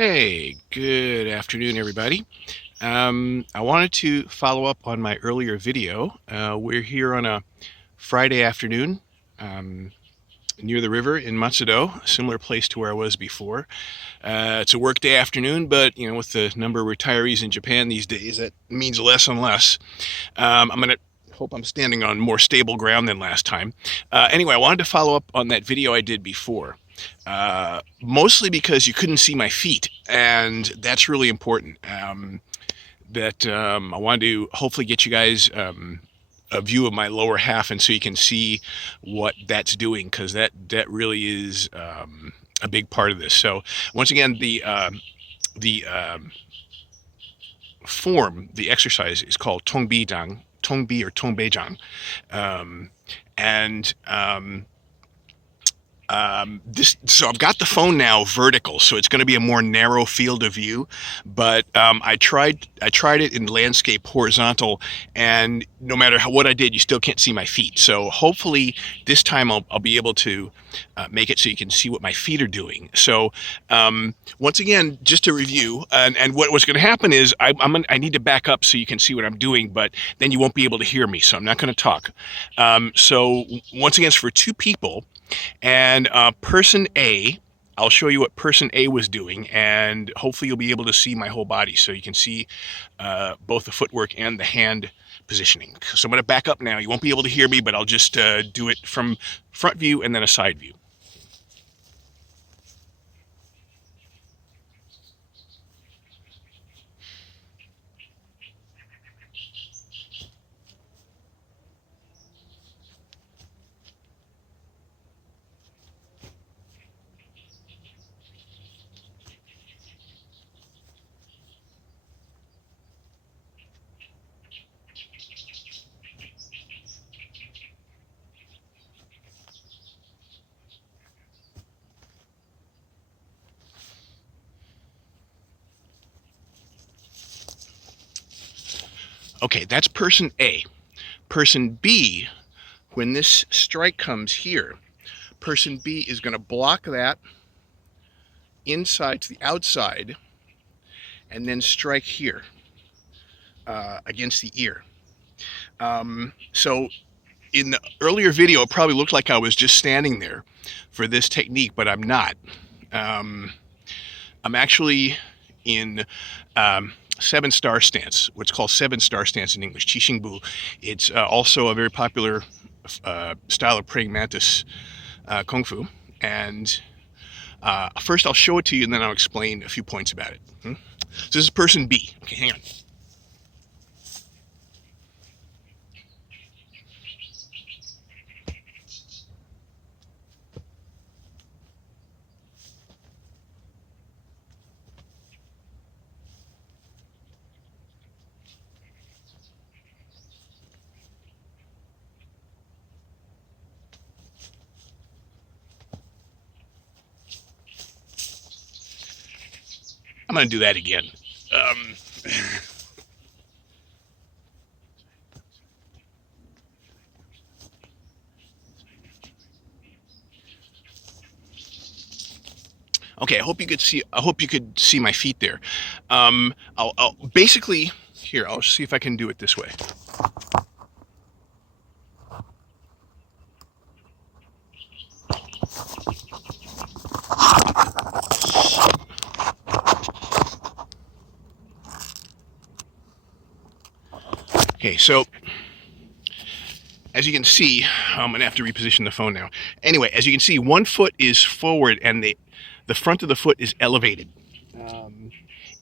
Hey, good afternoon, everybody. I wanted to follow up on my earlier video. We're here on a Friday afternoon near the river in Matsudo, a similar place to where I was before. It's a workday afternoon, but with the number of retirees in Japan these days, that means less and less. I'm gonna hope I'm standing on more stable ground than last time. Anyway, I wanted to follow up on that video I did before. Mostly because you couldn't see my feet, and that's really important. I wanted to hopefully get you guys a view of my lower half, and so you can see what that's doing, because that really is a big part of this. So once again, the form, the exercise is called Tongbi or Tongbejang, and so I've got the phone now vertical, so it's going to be a more narrow field of view. But I tried it in landscape horizontal, and no matter what I did, you still can't see my feet. So hopefully this time I'll be able to make it so you can see what my feet are doing. So once again, just to review, and what's going to happen is I need to back up so you can see what I'm doing, but then you won't be able to hear me, so I'm not going to talk. So once again, it's for two people. And person A, I'll show you what person A was doing, and hopefully you'll be able to see my whole body, so you can see both the footwork and the hand positioning. So I'm going to back up now. You won't be able to hear me, but I'll just do it from front view and then a side view. Okay, that's person A. Person B, when this strike comes here, person B is going to block that inside to the outside and then strike here against the ear. So in the earlier video, it probably looked like I was just standing there for this technique, but I'm not. I'm actually in 7-star stance, what's called 7-star stance in English, Qixingbu. It's also a very popular style of praying mantis kung fu. And first I'll show it to you, and then I'll explain a few points about it. So this is person B. Okay, hang on. I'm going to do that again. Okay, I hope you could see. I hope you could see my feet there. I'll basically here. I'll see if I can do it this way. Okay, so as you can see, I'm gonna have to reposition the phone now. Anyway, as you can see, one foot is forward and the front of the foot is elevated.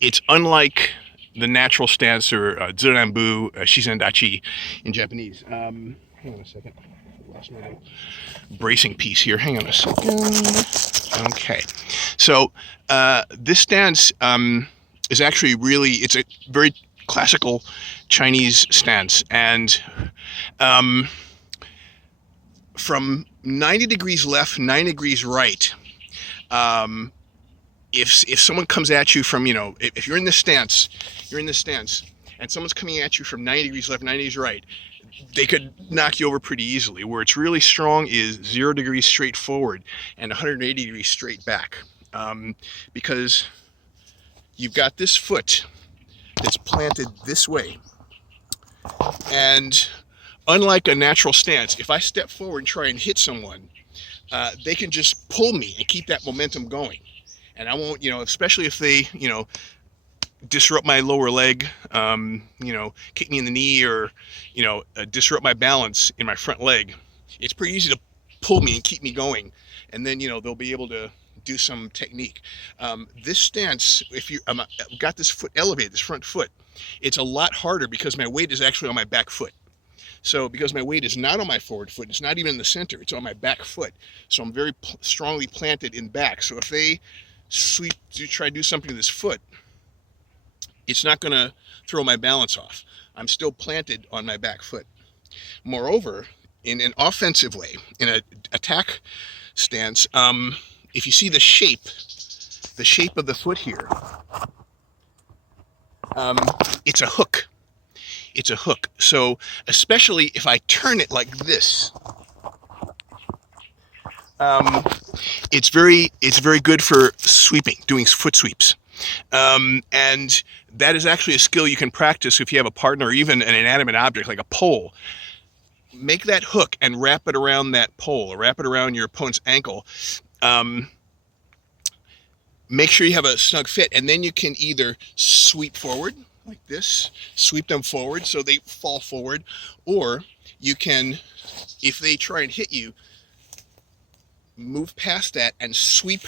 It's unlike the natural stance, or Zuranbu, Shizendachi in Japanese. Hang on a second. I lost my little bracing piece here. Hang on a second. Okay. So this stance is actually it's a very classical Chinese stance. And from 90 degrees left, 90 degrees right, if someone comes at you from, if you're in this stance, and someone's coming at you from 90 degrees left, 90 degrees right, they could knock you over pretty easily. Where it's really strong is 0 degrees straight forward and 180 degrees straight back. Because you've got this foot that's planted this way. And unlike a natural stance, if I step forward and try and hit someone, they can just pull me and keep that momentum going. And I won't, especially if they, disrupt my lower leg, kick me in the knee, or, disrupt my balance in my front leg. It's pretty easy to pull me and keep me going. And then, they'll be able to do some technique. This stance, if I've got this foot elevated, this front foot, it's a lot harder because my weight is actually on my back foot. So because my weight is not on my forward foot, it's not even in the center, it's on my back foot. So I'm very strongly planted in back. So if they try to do something to this foot, it's not going to throw my balance off. I'm still planted on my back foot. Moreover, in an offensive way, in an attack stance, if you see the shape of the foot here, it's a hook. It's a hook. So especially if I turn it like this, it's very good for sweeping, doing foot sweeps. And that is actually a skill you can practice if you have a partner or even an inanimate object like a pole. Make that hook and wrap it around that pole, or wrap it around your opponent's ankle. Make sure you have a snug fit, and then you can either sweep forward like this, sweep them forward so they fall forward, or you can, if they try and hit you, move past that and sweep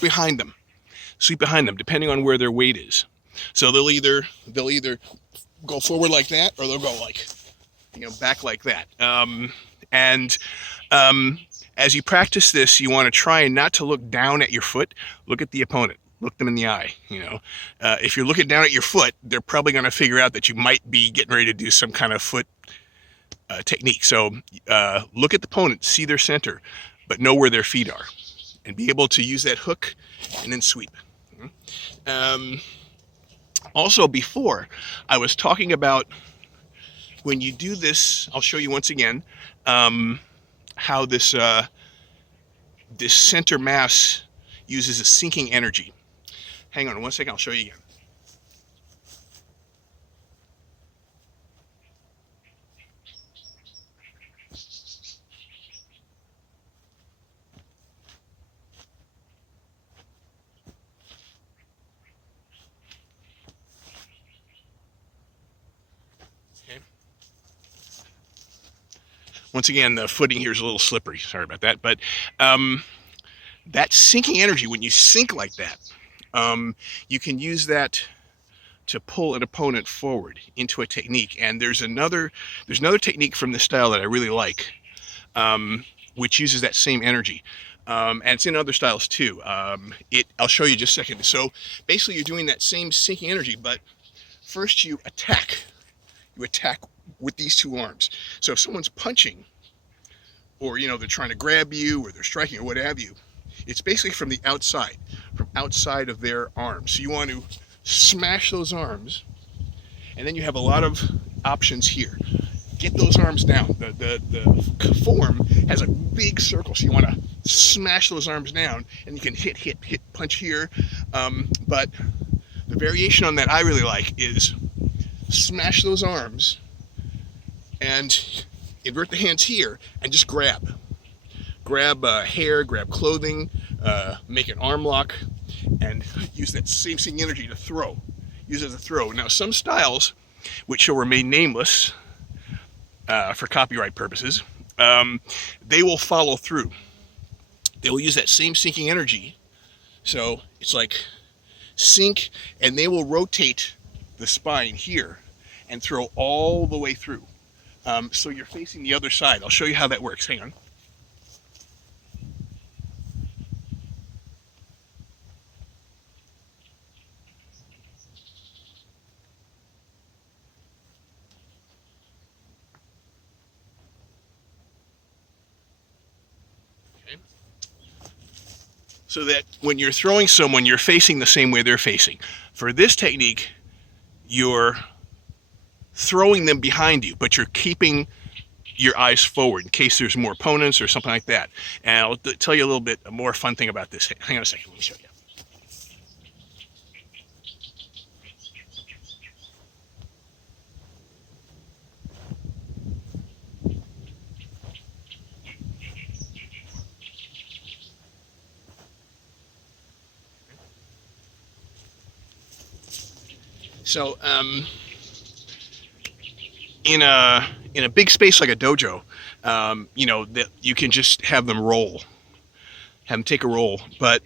behind them. Sweep behind them, depending on where their weight is. So they'll either go forward like that, or they'll go like, back like that. As you practice this, you want to try and not to look down at your foot. Look at the opponent. Look them in the eye. If you're looking down at your foot, they're probably going to figure out that you might be getting ready to do some kind of foot technique. So look at the opponent, see their center, but know where their feet are, and be able to use that hook and then sweep. Also, before, I was talking about when you do this, I'll show you once again how this center mass uses a sinking energy. Hang on one second, I'll show you again. Once again, the footing here is a little slippery. Sorry about that. But that sinking energy, when you sink like that, you can use that to pull an opponent forward into a technique. And there's another technique from this style that I really like, which uses that same energy. And it's in other styles too. I'll show you just a second. So basically you're doing that same sinking energy, but first you attack. You attack with these two arms. So if someone's punching, or they're trying to grab you, or they're striking, or what have you, it's basically from the outside, of their arms. So you want to smash those arms, and then you have a lot of options here. Get those arms down. The form has a big circle, so you want to smash those arms down, and you can hit, punch here. But the variation on that I really like is smash those arms and invert the hands here and just grab hair, grab clothing, make an arm lock, and use that same energy to throw. Use it as a throw. Now some styles, which shall remain nameless for copyright purposes, they will follow through. They will use that same sinking energy. So it's like sink, and they will rotate the spine here and throw all the way through. So you're facing the other side. I'll show you how that works. Hang on. Okay. So that when you're throwing someone, you're facing the same way they're facing. For this technique, you're throwing them behind you, but you're keeping your eyes forward in case there's more opponents or something like that. And I'll tell you a little bit more fun thing about this. Hang on a second, let me show you. So in a big space like a dojo, that you can just have them roll, have them take a roll. But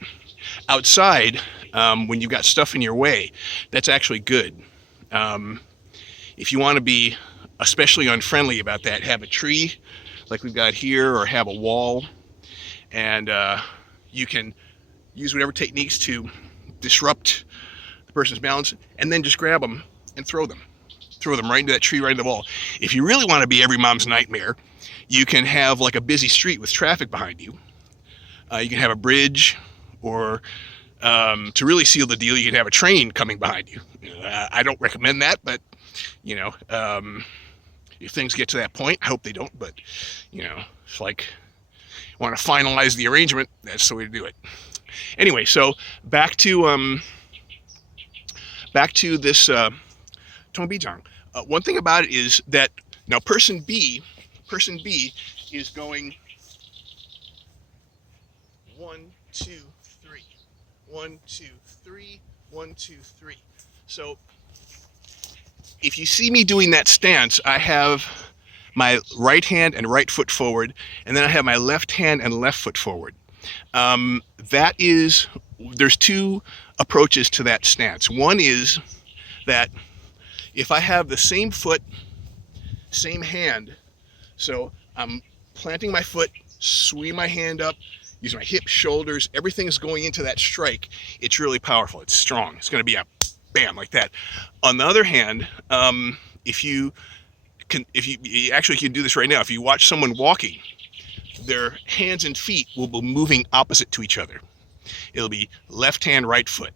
outside, when you've got stuff in your way, that's actually good. Um, if you want to be especially unfriendly about that, have a tree like we've got here, or have a wall, and you can use whatever techniques to disrupt the person's balance, and then just grab them and throw them. Throw them right into that tree, right into the wall. If you really want to be every mom's nightmare, you can have like a busy street with traffic behind you. You can have a bridge, or to really seal the deal, you can have a train coming behind you. I don't recommend that, but if things get to that point, I hope they don't. But it's like you want to finalize the arrangement. That's the way to do it. Anyway, so back to this Tongbijang. One thing about it is that now person B is going 1, 2, 3, 1, 2, 3, 1, 2, 3. So if you see me doing that stance, I have my right hand and right foot forward, and then I have my left hand and left foot forward. There's two approaches to that stance. One is that if I have the same foot, same hand, so I'm planting my foot, swing my hand up, using my hips, shoulders, everything's going into that strike. It's really powerful. It's strong. It's going to be a bam like that. On the other hand, if you can do this right now. If you watch someone walking, their hands and feet will be moving opposite to each other. It'll be left hand, right foot,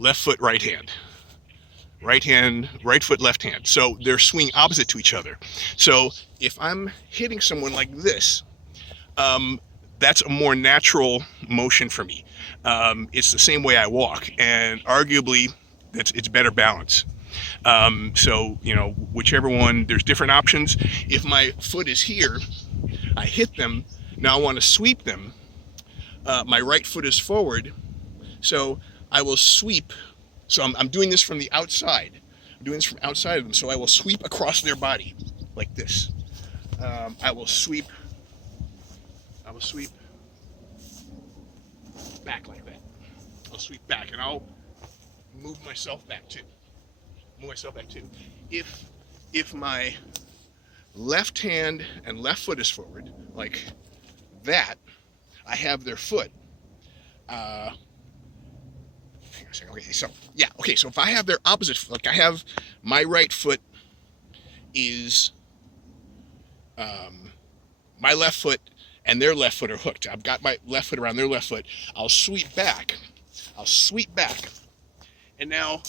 left foot, right hand, right foot, left hand. So they're swinging opposite to each other. So if I'm hitting someone like this, that's a more natural motion for me. It's the same way I walk, and arguably it's better balance. So whichever one, there's different options. If my foot is here, I hit them. Now I want to sweep them. My right foot is forward, so I will sweep. So I'm doing this from the outside. I'm doing this from outside of them. So I will sweep across their body like this. I will sweep back like that. I'll sweep back, and I'll move myself back too. If my left hand and left foot is forward like that, I have their foot. Hang on a second. Okay, so if I have their opposite foot, like I have my right foot is my left foot and their left foot are hooked. I've got my left foot around their left foot. I'll sweep back, and now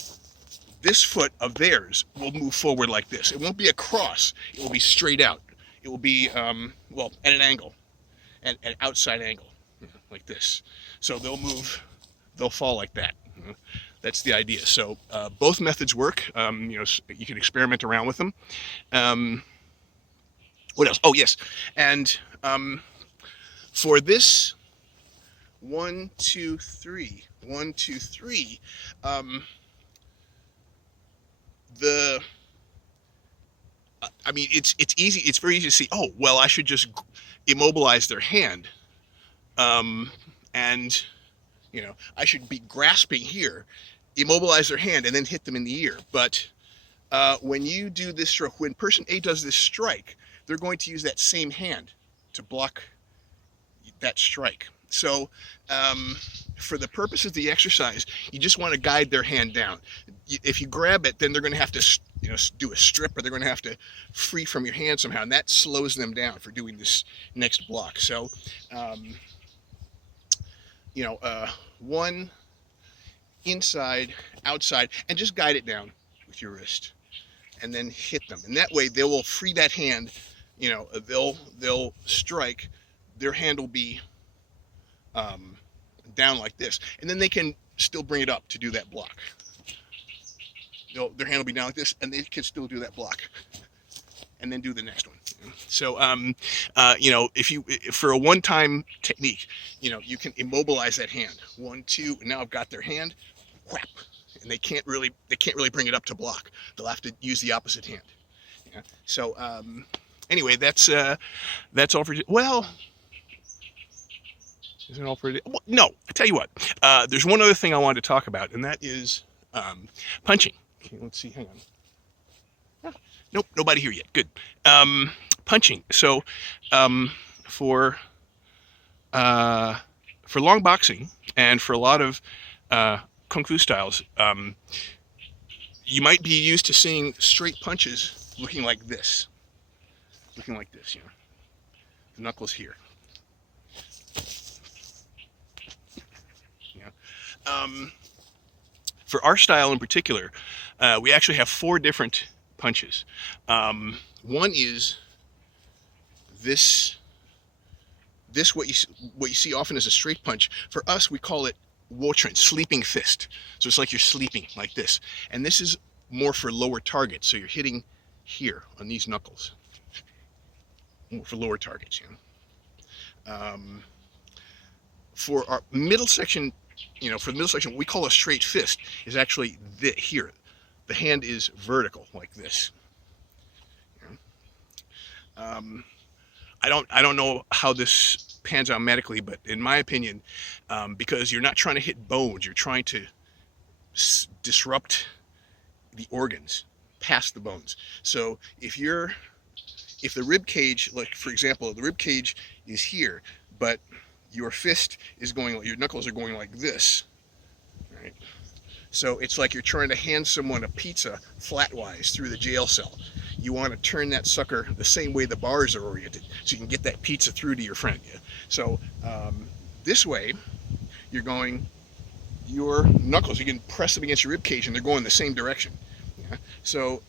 this foot of theirs will move forward like this. It won't be a cross. It will be straight out. It will be, at an angle, an outside angle, like this. So they'll fall like that. That's the idea. So both methods work. You can experiment around with them. What else? Oh, yes. And for this 1, 2, 3, 1, 2, 3, it's easy. It's very easy to see. Oh, well, I should just immobilize their hand, and I should be grasping here, immobilize their hand, and then hit them in the ear. But when you do this stroke, when person A does this strike, they're going to use that same hand to block that strike. So for the purpose of the exercise, you just want to guide their hand down. If you grab it, then they're going to have to do a strip, or they're going to have to free from your hand somehow, and that slows them down for doing this next block. So one, inside, outside, and just guide it down with your wrist, and then hit them. And that way they will free that hand. They'll strike. Their hand will be down like this, and then they can still bring it up to do that block. Their hand will be down like this, and they can still do that block, and then do the next one. So, for a one-time technique, you can immobilize that hand. 1, 2, and now I've got their hand. Whap! and they can't really bring it up to block. They'll have to use the opposite hand. Yeah. So anyway, that's all for. Well, is it all for? Well, no, I tell you what. There's one other thing I wanted to talk about, and that is punching. Okay, let's see. Hang on. Nope, nobody here yet. Good. Punching. So for long boxing and for a lot of kung fu styles, you might be used to seeing straight punches looking like this. You know, the knuckles here. For our style in particular, we actually have 4 different punches. One is this what you see often as a straight punch. For us, we call it Wotren, sleeping fist. So it's like you're sleeping like this. And this is more for lower targets. So you're hitting here on these knuckles. More for lower targets, you know. For our middle section, for the middle section, what we call a straight fist is actually here. The hand is vertical like this. I don't know how this pans out medically, but in my opinion, because you're not trying to hit bones, you're trying to disrupt the organs past the bones. So if the rib cage, like for example, the rib cage is here, but your fist is going, your knuckles are going like this, right? So it's like you're trying to hand someone a pizza flatwise through the jail cell. You want to turn that sucker the same way the bars are oriented, so you can get that pizza through to your friend. Yeah? So this way, you're going, your knuckles, you can press them against your rib cage and they're going the same direction. Yeah? So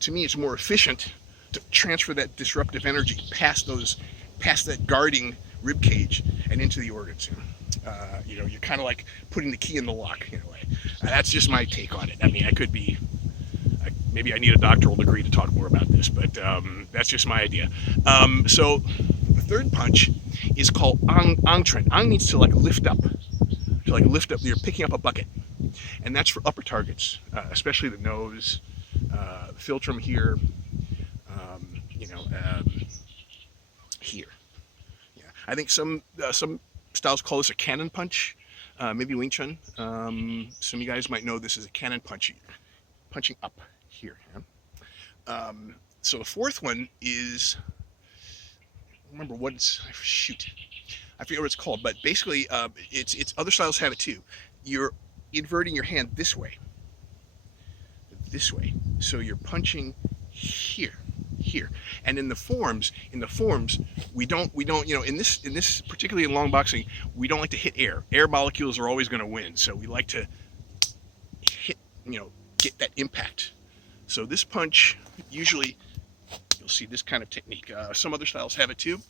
to me, it's more efficient to transfer that disruptive energy past that guarding rib cage and into the organs. You're kind of like putting the key in the lock in a way. That's just my take on it. I mean, maybe I need a doctoral degree to talk more about this, but that's just my idea. So the third punch is called Ang Tren. Ang means to lift up. You're picking up a bucket. And that's for upper targets, especially the nose, the philtrum here, here. Yeah. I think some styles call this a cannon punch, maybe Wing Chun. Some of you guys might know this as a cannon punch, punching up here. Yeah? So the fourth one is, I forget what it's called, but basically it's other styles have it too. You're inverting your hand this way, so you're punching here, and in the forms we don't in this particularly in long boxing, we don't like to hit air molecules are always going to win, so we like to hit, get that impact. So this punch, usually you'll see this kind of technique. Some other styles have it too,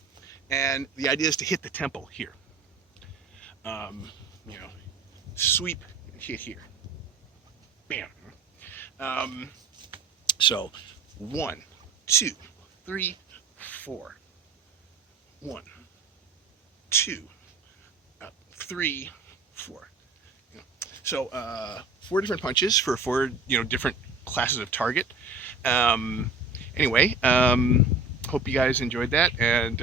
and the idea is to hit the temple here. Sweep and hit here, bam. So 1, 2, 3, 4. 1, 2, 3, 4. So 4 different punches for 4 different classes of target. Anyway, hope you guys enjoyed that, and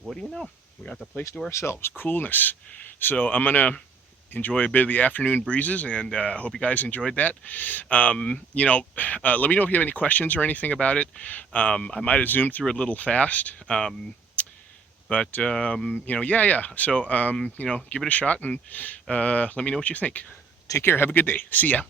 what do you know? We got the place to ourselves. Coolness. So I'm gonna enjoy a bit of the afternoon breezes, and hope you guys enjoyed that. Let me know if you have any questions or anything about it. I might have zoomed through it a little fast, but yeah. So give it a shot, and let me know what you think. Take care. Have a good day. See ya.